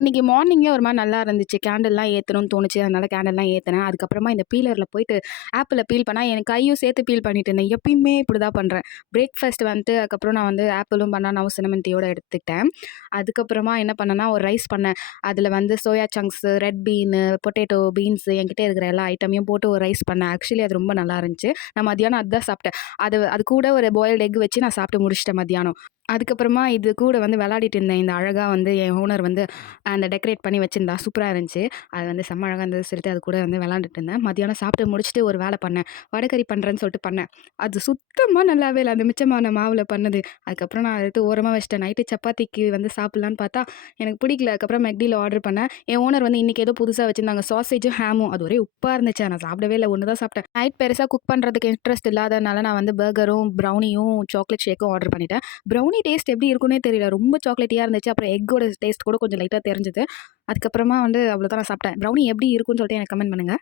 இன்னைக்கு மார்னிங்கே ஒரு மாரி நல்லா இருந்துச்சு. கேண்டில்லாம் ஏத்தணும்னு தோணுச்சு. அதனால கேண்டில்லாம் ஏத்துனேன். அதுக்கப்புறமா இந்த பீலர்ல போயிட்டு ஆப்பிள பீல் பண்ணா, என் கையும் சேர்த்து பீல் பண்ணிட்டு இருந்தேன். எப்பயுமே இப்படிதான் பண்றேன். பிரேக்ஃபாஸ்ட் வந்துட்டு அதுக்கப்புறம் நான் வந்து ஆப்பிளும், பனானாவும் சின்னமன் டீயோட எடுத்துக்கிட்டேன். அதுக்கப்புறமா என்ன பண்ணேன்னா, ஒரு ரைஸ் பண்ணேன். அதில வந்து soya chunks, red bean, potato, beans என்கிட்ட இருக்கிற எல்லா ஐட்டமையும் போட்டு ஒரு ரைஸ் பண்ணேன். ஆக்சுவலி அது ரொம்ப நல்லா இருந்துச்சு. நான் மத்தியானம் அதுதான் சாப்பிட்டேன். அது கூட ஒரு பாயில்டு எக் வச்சு நான் சாப்பிட்டு முடிச்சுட்டேன் மத்தியானம். அதுக்கப்புறமா இது கூட வந்து விளையாடிட்டு இருந்தேன். இந்த அழகா வந்து என் ஓனர் வந்து அந்த டெக்கரேட் பண்ணி வச்சிருந்தா. சூப்பரா இருந்துச்சு. அது வந்து செம்ம அழகா இருந்தது சொல்லிட்டு அது கூட வந்து விளையாண்டுட்டு இருந்தேன். மத்தியானம் சாப்பிட்டு முடிச்சுட்டு ஒரு வேலை பண்ணேன். வடகறி பண்றேன்னு சொல்லிட்டு பண்ணேன். அது சுத்தமா நல்லாவே இல்ல. அந்த மிச்சமான மாவுல பண்ணது. அதுக்கப்புறம் நான் அத எடுத்து ஓரமா வச்சுட்டேன். நைட்டு சப்பாத்திக்கு வந்து சாப்பிடலான்னு பார்த்தா, எனக்கு பிடிக்கல. அதுக்கப்புறம் மெக்டில ஆர்டர் பண்ணேன். என் ஓனர் வந்து இன்னைக்கு ஏதோ புதுசா வச்சிருந்தாங்க. சாசேஜும், ஹேமும். அது ஒரே உப்பா இருந்துச்சு. நான் சாப்பிடவே இல்ல. ஒண்ணு தான் சாப்பிட்டேன். நைட் பெருசா குக் பண்றதுக்கு இன்ட்ரெஸ்ட் இல்லாதனால நான் வந்து பர்கரும், ப்ரௌனியும், சாக்லேட் ஷேக்கும் ஆர்டர் பண்ணிட்டேன். ப்ரௌனி டேஸ்ட் எப்படி இருக்குன்னே தெரியல. ரொம்ப சாக்லேட்டியா இருந்துச்சு. அப்புறம் எக்கோட டேஸ்ட் கூட கொஞ்சம் லைட்டா தெரிஞ்சது. அதுக்கப்புறமா வந்து அவ்வளோதான் நான் சாப்பிட்டேன். ப்ரௌனி எப்படி இருக்குன்னு சொல்லிட்டு எனக்கு கமெண்ட் பண்ணுங்க.